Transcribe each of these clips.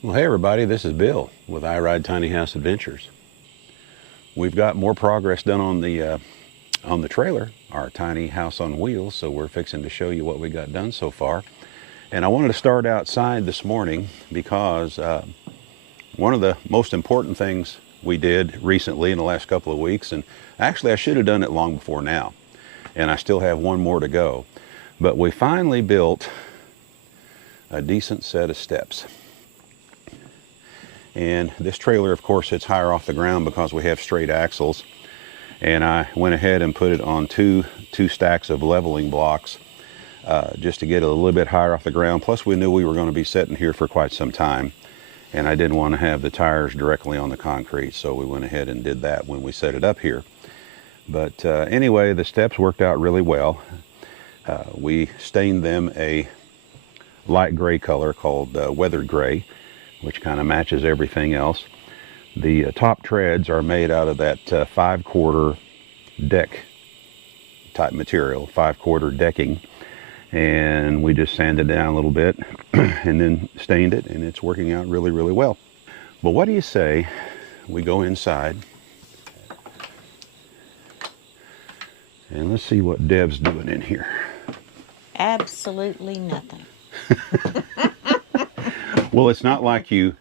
Well, hey everybody, this is Bill with iRide Tiny House Adventures. We've got more progress done on the trailer, our tiny house on wheels, so we're fixing to show you what we got done so far. And I wanted to start outside this morning because one of the most important things we did recently in the last couple of weeks, and actually I should have done it long before now, and I still have one more to go, but we finally built a decent set of steps. And this trailer, of course, sits higher off the ground because we have straight axles. And I went ahead and put it on two stacks of leveling blocks just to get it a little bit higher off the ground. Plus, we knew we were going to be sitting here for quite some time. And I didn't want to have the tires directly on the concrete. So we went ahead and did that when we set it up here. But anyway, the steps worked out really well. We stained them a light gray color called weathered gray, which kind of matches everything else. The top treads are made out of that 5/4 deck type material, 5/4 decking, and we just sanded it down a little bit and then stained it, and it's working out really, really well. But what do you say we go inside and let's see what Deb's doing in here. Absolutely nothing. Well, it's not like you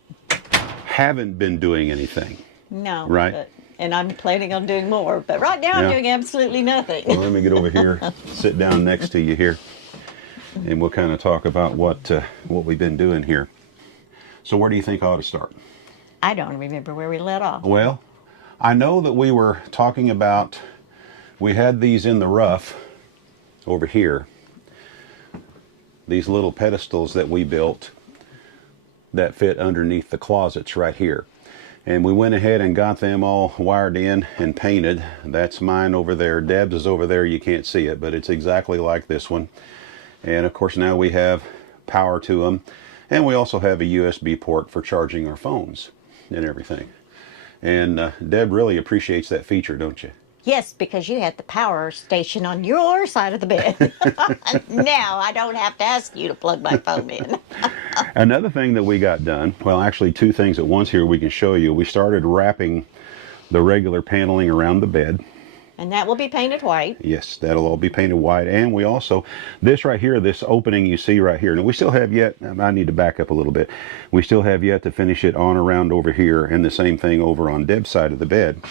haven't been doing anything. No. Right. And I'm planning on doing more. But right now I'm doing absolutely nothing. Well, let me get over here, sit down next to you here, and we'll kind of talk about what we've been doing here. So where do you think I ought to start? I don't remember where we let off. Well, I know that we were talking about, we had these in the rough over here, these little pedestals that we built that fit underneath the closets right here. And we went ahead and got them all wired in and painted. That's mine over there. Deb's is over there. You can't see it, but it's exactly like this one. And of course now we have power to them. And we also have a USB port for charging our phones and everything. And Deb really appreciates that feature, don't you? Yes, because you had the power station on your side of the bed. Now I don't have to ask you to plug my phone in. Another thing that we got done, well, actually two things at once here we can show you. We started wrapping the regular paneling around the bed. And that will be painted white. Yes, that'll all be painted white. And we also, this right here, this opening you see right here, and we still have yet, I need to back up a little bit. We still have yet to finish it on around over here, and the same thing over on Deb's side of the bed.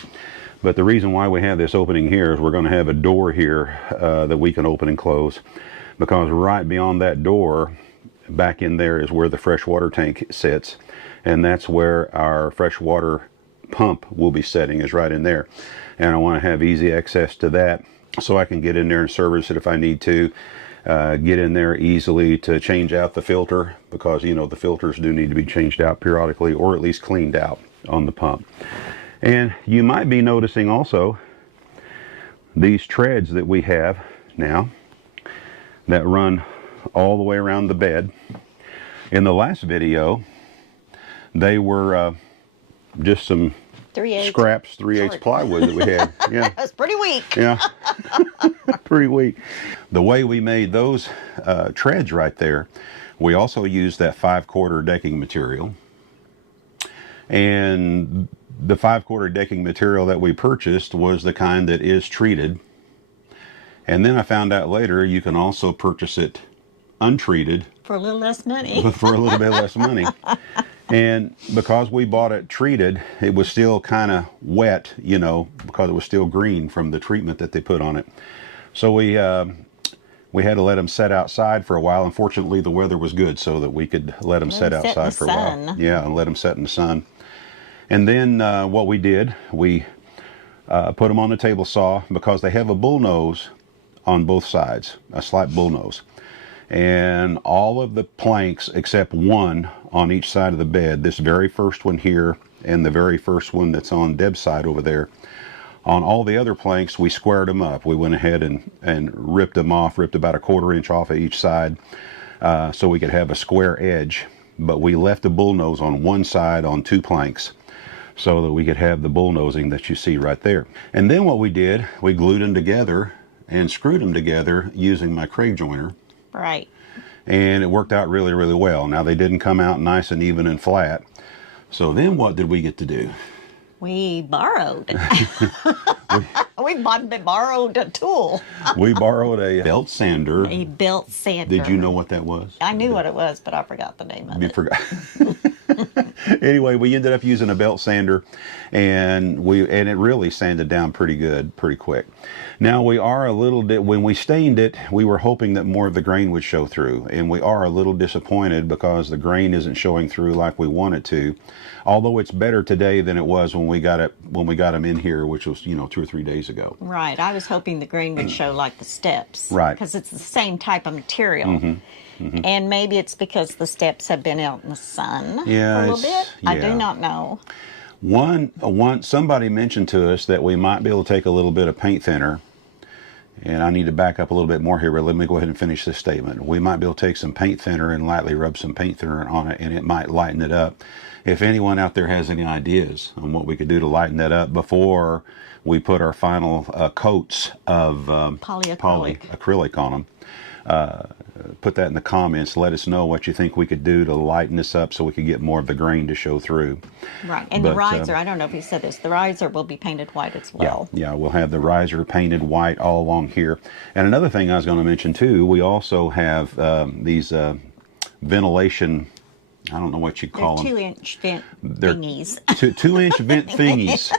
But the reason why we have this opening here is we're going to have a door here that we can open and close, because right beyond that door, back in there is where the freshwater tank sits, and that's where our freshwater pump will be setting, is right in there. And I want to have easy access to that so I can get in there and service it if I need to, get in there easily to change out the filter, because you know the filters do need to be changed out periodically, or at least cleaned out on the pump. And you might be noticing also these treads that we have now that run all the way around the bed. In the last video, they were just some 3/8 scraps, 3/8 plywood that we had. Yeah. That was pretty weak. Yeah, pretty weak. The way we made those treads right there, we also used that 5/4 decking material. And the 5/4 decking material that we purchased was the kind that is treated. And then I found out later you can also purchase it untreated For a little less money. for a little bit less money. And because we bought it treated, it was still kind of wet, you know, because it was still green from the treatment that they put on it. So we had to let them set outside for a while. Unfortunately, the weather was good so that we could let them set outside for a while. Yeah, and let them set in the sun. And then what we did, we put them on the table saw, because they have a bull nose on both sides, a slight bull nose. And all of the planks except one on each side of the bed, this very first one here and the very first one that's on Deb's side over there, on all the other planks we squared them up. We went ahead and ripped them off, ripped about a 1/4 inch off of each side so we could have a square edge. But we left the bull nose on one side on 2 planks, so that we could have the bullnosing that you see right there. And then what we did, we glued them together and screwed them together using my Craig joiner. Right. and it worked out really, really well. Now, they didn't come out nice and even and flat. So then what did we get to do? We borrowed. We borrowed a tool. We borrowed a belt sander. A belt sander. Did you know what that was? I knew what it was, but I forgot the name of You it. forgot. Anyway, we ended up using a belt sander, and it really sanded down pretty good, pretty quick. Now we are a little bit, when we stained it, we were hoping that more of the grain would show through, and we are a little disappointed because the grain isn't showing through like we want it to. Although it's better today than it was when we got them in here, which was 2 or 3 days ago. Right. I was hoping the grain would show like the steps. Right. Because it's the same type of material. And maybe it's because the steps have been out in the sun for a little bit. I do not know. Somebody mentioned to us that we might be able to take a little bit of paint thinner, and I need to back up a little bit more here, but let me go ahead and finish this statement. We might be able to take some paint thinner and lightly rub some paint thinner on it, and it might lighten it up. If anyone out there has any ideas on what we could do to lighten that up before we put our final coats of polyacrylic on them, put that in the comments. Let us know what you think we could do to lighten this up so we could get more of the grain to show through. Right. And the riser, I don't know if you said this, the riser will be painted white as well. Yeah, we'll have the riser painted white all along here. And another thing I was going to mention too, we also have these ventilation, I don't know what you call them. 2-inch vent thingies. 2-inch vent thingies.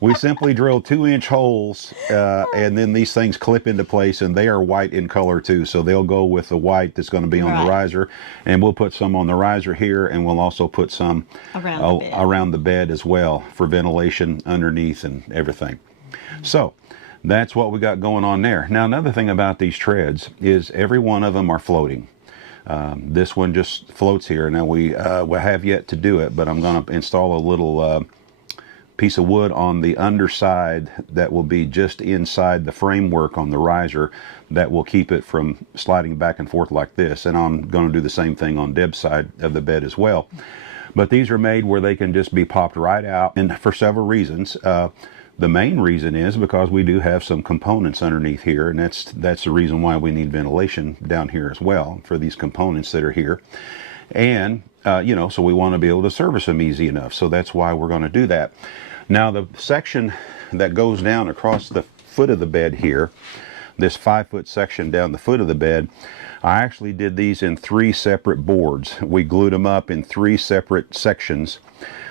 We simply drill 2-inch holes, and then these things clip into place, and they are white in color too. So they'll go with the white that's going to be on the riser, and we'll put some on the riser here, and we'll also put some around the bed as well for ventilation underneath and everything. So that's what we got going on there. Now, another thing about these treads is every one of them are floating. This one just floats here. Now we have yet to do it, but I'm going to install a little piece of wood on the underside that will be just inside the framework on the riser that will keep it from sliding back and forth like this. And I'm going to do the same thing on Deb's side of the bed as well. But these are made where they can just be popped right out, and for several reasons. The main reason is because we do have some components underneath here, and that's the reason why we need ventilation down here as well for these components that are here. And so we want to be able to service them easy enough. So that's why we're going to do that. Now, the section that goes down across the foot of the bed here, this 5-foot section down the foot of the bed, I actually did these in 3 separate boards. We glued them up in 3 separate sections,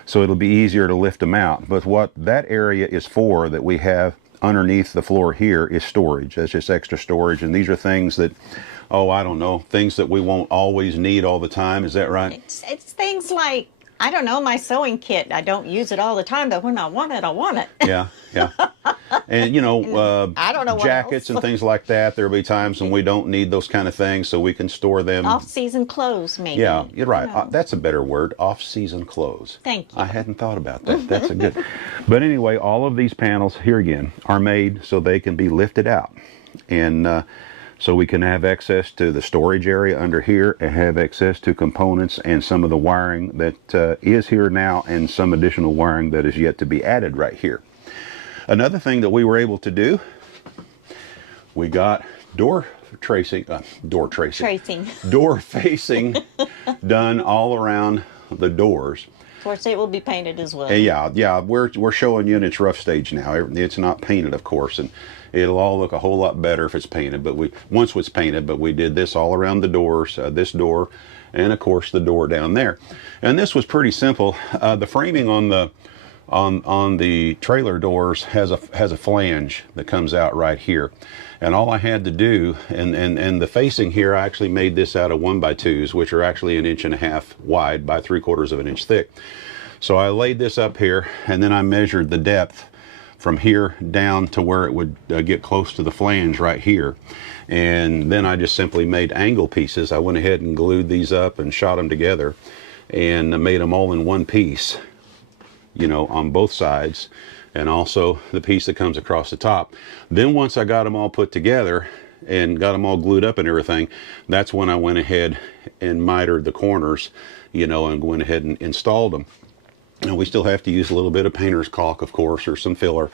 so it'll be easier to lift them out. But what that area is for that we have underneath the floor here is storage. That's just extra storage, and these are things that, I don't know, things that we won't always need all the time. Is that right? It's things like, I don't know, my sewing kit. I don't use it all the time, but when I want it, I want it. Yeah. And, I don't know what jackets and things like that. There'll be times when we don't need those kind of things, so we can store them. Off-season clothes, maybe. Yeah, you're right. That's a better word, off-season clothes. Thank you. I hadn't thought about that. That's a good. But anyway, all of these panels, here again, are made so they can be lifted out. And so we can have access to the storage area under here and have access to components and some of the wiring that is here now and some additional wiring that is yet to be added right here. Another thing that we were able to do, we got door facing done all around the doors. Of course, it will be painted as well. Yeah, we're showing you in its rough stage now. It's not painted, of course, and it'll all look a whole lot better if it's painted. But once it's painted, but we did this all around the doors, this door, and of course the door down there. And this was pretty simple. The framing on the trailer doors has a flange that comes out right here, and all I had to do, and the facing here, I actually made this out of 1x2s, which are actually 1.5 inches wide by 3/4 of an inch thick. So I laid this up here, and then I measured the depth from here down to where it would get close to the flange right here. And then I just simply made angle pieces. I went ahead and glued these up and shot them together and made them all in one piece, on both sides, and also the piece that comes across the top. Then once I got them all put together and got them all glued up and everything, that's when I went ahead and mitered the corners, and went ahead and installed them. Now we still have to use a little bit of painter's caulk, of course, or some filler,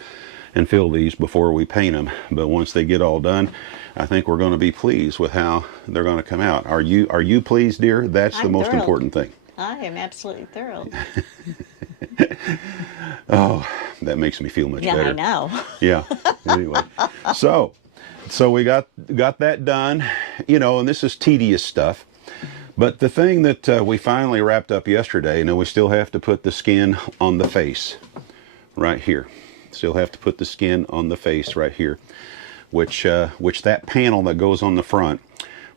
and fill these before we paint them. But once they get all done, I think we're going to be pleased with how they're going to come out. Are you pleased, dear? That's the I'm most thrilled. important thing. I am absolutely thrilled. Oh, that makes me feel much Yeah, better. I know. Yeah. Anyway, so we got that done, you know, and this is tedious stuff. But the thing that we finally wrapped up yesterday, you know, we still have to put the skin on the face right here. Still have to put the skin on the face right here, which that panel that goes on the front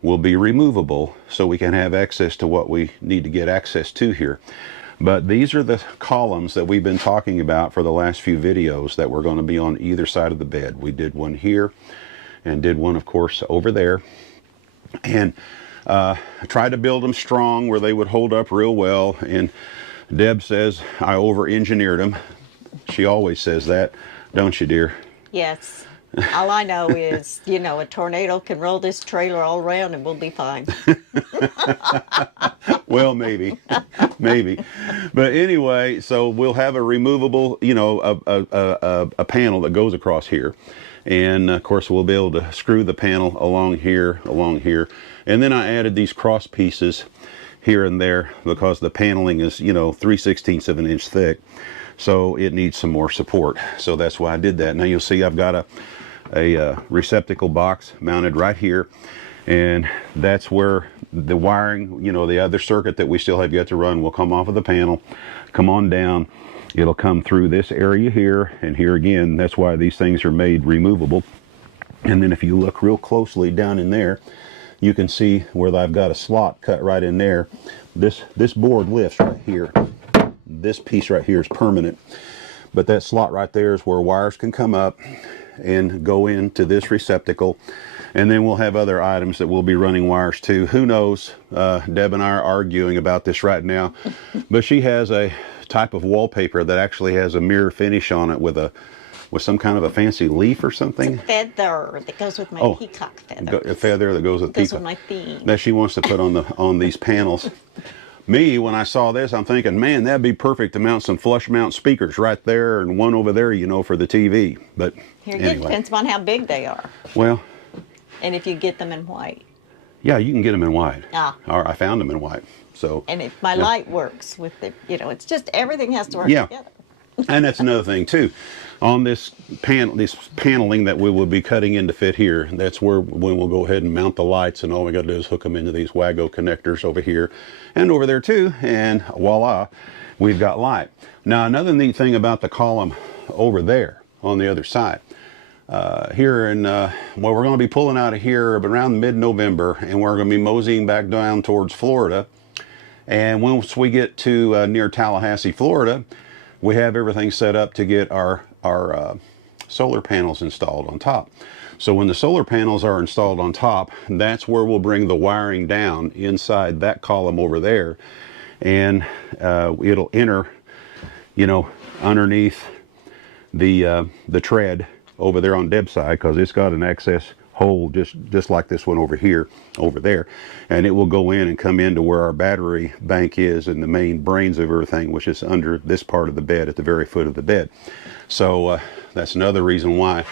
will be removable so we can have access to what we need to get access to here. But these are the columns that we've been talking about for the last few videos that were going to be on either side of the bed. We did one here and did one, of course, over there. And tried to build them strong where they would hold up real well. And Deb says I over-engineered them. She always says that, don't you, dear? Yes. All I know is, you know, a tornado can roll this trailer all around and we'll be fine. Well, maybe. But anyway, so we'll have a removable, you know, a panel that goes across here. And of course we'll be able to screw the panel along here. And then I added these cross pieces here and there because the paneling is, you know, 3/16 of an inch thick. So it needs some more support. So that's why I did that. Now you'll see I've got a receptacle box mounted right here. And that's where the wiring, you know, the other circuit that we still have yet to run will come off of the panel, come on down. It'll come through this area here and here again. That's why these things are made removable. And then if you look real closely down in there, you can see where I've got a slot cut right in there. This board lifts right here. This piece right here is permanent. But that slot right there is where wires can come up and go into this receptacle. And then we'll have other items that we'll be running wires to. Who knows? Deb and I are arguing about this right now. But she has a type of wallpaper that actually has a mirror finish on it with some kind of a fancy leaf or something. It's a feather that goes with my peacock feather. A feather that goes with goes peacock. with my theme. That she wants to put on these panels. Me, when I saw this, I'm thinking, man, that'd be perfect to mount some flush mount speakers right there and one over there, you know, for the TV. But Here, anyway. it depends on how big they are. Well, and if you get them in white. Yeah, you can get them in white. Ah. Or I found them in white. So. And if my light works with the, you know, it's just everything has to work Yeah. together. And that's another thing too. On this paneling that we will be cutting in to fit here, that's where when we'll go ahead and mount the lights, and all we got to do is hook them into these Wago connectors over here and over there too, and voila, we've got light. Now another neat thing about the column over there on the other side, here in, well, we're going to be pulling out of here around mid-November, and we're going to be moseying back down towards Florida. And once we get to near Tallahassee, Florida, we have everything set up to get our solar panels installed on top. So when the solar panels are installed on top, that's where we'll bring the wiring down inside that column over there, and it'll enter, you know, underneath the tread over there on Deb's side, because it's got an access hole just like this one over here, over there, and it will go in and come into where our battery bank is and the main brains of everything, which is under this part of the bed at the very foot of the bed. So that's another reason why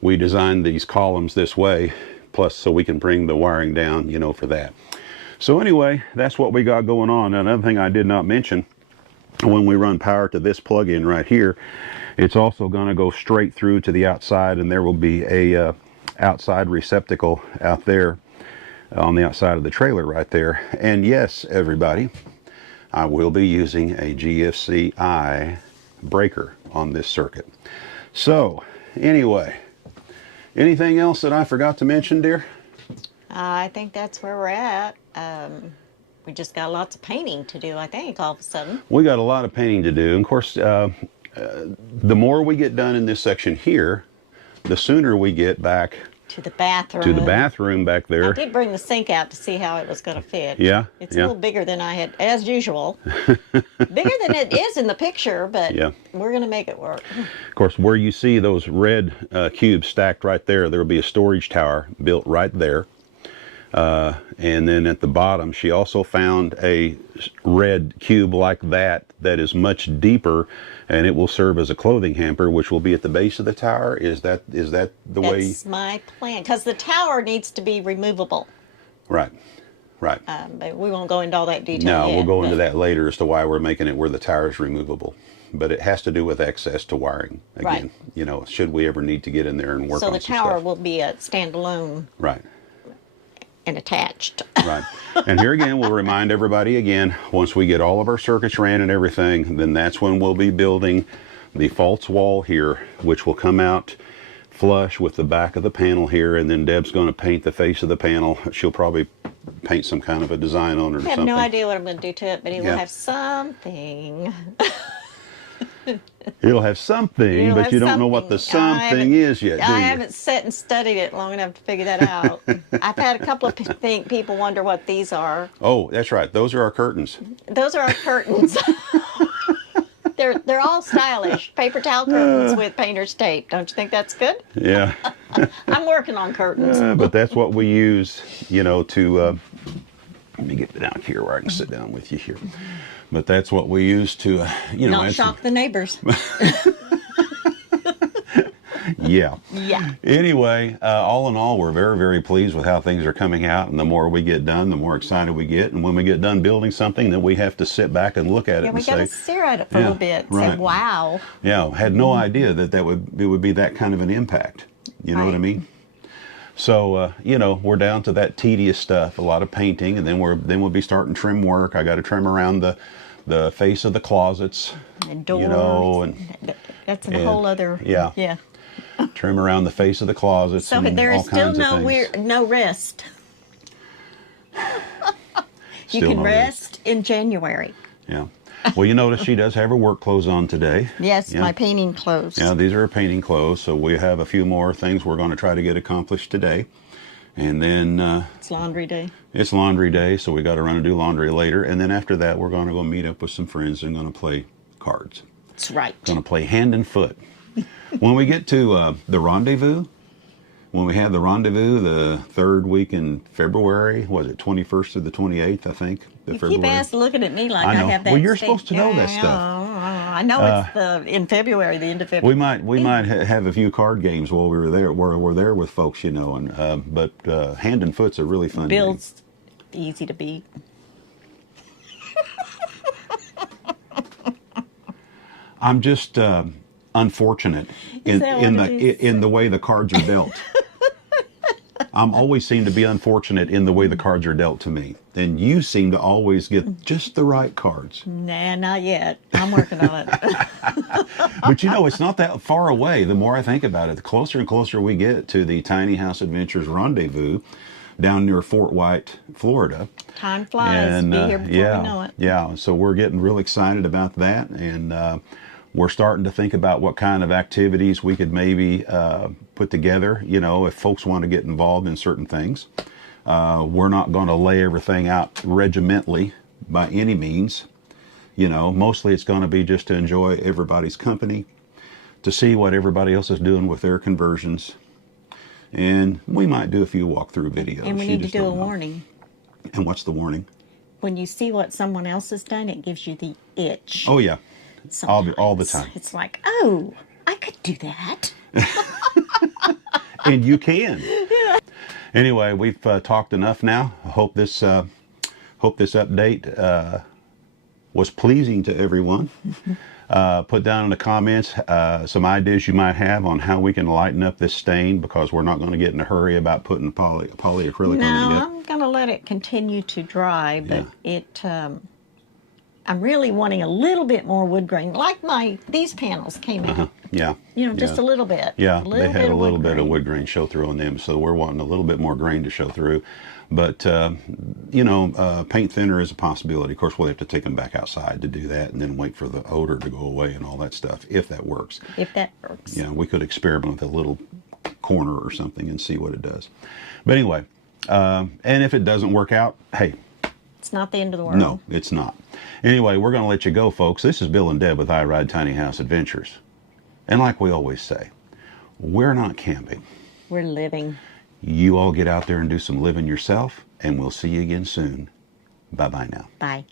we designed these columns this way, plus so we can bring the wiring down, you know, for that. So anyway, that's what we got going on. Another thing I did not mention, when we run power to this plug-in right here, it's also going to go straight through to the outside, and there will be a outside receptacle out there on the outside of the trailer right there. And yes, everybody, I will be using a GFCI breaker on this circuit. So anyway, anything else that I forgot to mention, dear? I think that's where we're at. We just got lots of painting to do, I think, all of a sudden. We got a lot of painting to do. And of course, the more we get done in this section here, the sooner we get back to the bathroom. To the bathroom back there. I did bring the sink out to see how it was going to fit. Yeah. It's a little bigger than I had, as usual. Bigger than it is in the picture, but we're going to make it work. Of course, where you see those red cubes stacked right there, there will be a storage tower built right there. And then at the bottom, she also found a red cube like that is much deeper, and it will serve as a clothing hamper, which will be at the base of the tower. Is that the way? That's my plan, because the tower needs to be removable. Right, right. But we won't go into all that detail No, yet, we'll go into but- that later as to why we're making it where the tower is removable. But it has to do with access to wiring again. Right. You know, should we ever need to get in there and work So on the some tower stuff. will be a standalone Right. and attached. Right. And here again, we'll remind everybody again, once we get all of our circuits ran and everything, then that's when we'll be building the false wall here, which will come out flush with the back of the panel here. And then Deb's going to paint the face of the panel. She'll probably paint some kind of a design on it or I have something. no idea what I'm going to do to it, but it Yeah. will have something. It'll have something, It'll but have you don't know what the something. I something is yet, do I you? haven't sat and studied it long enough to figure that out. I've had a couple of people wonder what these are. Oh, that's right. Those are our curtains. Those are our curtains. They're all stylish. Paper towel curtains with painter's tape. Don't you think that's good? Yeah. I'm working on curtains. But that's what we use, you know, to, let me get down here where I can sit down with you here. But that's what we use to, you know. Not add some- shock the neighbors. Yeah. Yeah. Anyway, all in all, we're very, very pleased with how things are coming out. And the more we get done, the more excited we get. And when we get done building something, then we have to sit back and look at it Yeah, and we got to say, stare at it for a little bit and say, right. wow. yeah, had no idea that it would be that kind of an impact. You know what I Right. mean? So, you know, we're down to that tedious stuff, a lot of painting, and then we'll be starting trim work. I got to trim around the face of the closets, And doors. you know, and That's a and- whole other. yeah. Yeah. trim around the face of the closets. So and there is all still kinds of no things. no rest. You Still can no rest in January. Yeah. Well, you notice she does have her work clothes on today. Yes, Yeah. my painting clothes. Yeah, these are her painting clothes. So we have a few more things we're going to try to get accomplished today. And then It's laundry day. it's laundry day, so we got to run and do laundry later. And then after that, we're going to go meet up with some friends and going to play cards. That's right. Going to play hand and foot. When we get to the rendezvous, when we have the rendezvous the third week in February, was it 21st to the 28th, I think? You keep looking at me like I, I know. have that. Well, you're state- supposed to know that Yeah, stuff. I know it's in February, the end of February. We might have a few card games while we were there, where we're there with folks, you know. And but hand and foot's a really fun game. Bill's easy to beat. I'm just unfortunate Is that what it is? in the way the cards are dealt. I'm always seem to be unfortunate in the way the cards are dealt to me, and you seem to always get just the right cards. Nah, not yet. I'm working on it. But you know, it's not that far away. The more I think about it, the closer and closer we get to the Tiny House Adventures rendezvous down near Fort White, Florida. Time flies. Be here before yeah, we know it. yeah. So we're getting real excited about that, and we're starting to think about what kind of activities we could maybe put together. You know, if folks want to get involved in certain things, we're not going to lay everything out regimentally by any means. You know, mostly it's going to be just to enjoy everybody's company, to see what everybody else is doing with their conversions. And we might do a few walkthrough videos. And we You need to just do a don't know. warning. And what's the warning? When you see what someone else has done, it gives you the itch. Oh, yeah. All the sometimes. time. It's like, oh, I could do that. And you can. Anyway, we've talked enough now. I hope this update was pleasing to everyone. Put down in the comments some ideas you might have on how we can lighten up this stain, because we're not going to get in a hurry about putting polyacrylic No, on it yet. I'm going to let it continue to dry, but I'm really wanting a little bit more wood grain, like these panels came out. Yeah. You know, just yeah. a little bit. Yeah, they had a little of bit of grain. wood grain show through on them, so we're wanting a little bit more grain to show through. But, you know, paint thinner is a possibility. Of course, we'll have to take them back outside to do that and then wait for the odor to go away and all that stuff, if that works. If that works. Yeah, we could experiment with a little corner or something and see what it does. But anyway, and if it doesn't work out, hey, It's not the end of the world. no, it's not. Anyway, we're going to let you go, folks. This is Bill and Deb with I Ride Tiny House Adventures. And like we always say, we're not camping. We're living. You all get out there and do some living yourself, and we'll see you again soon. Bye-bye now. Bye.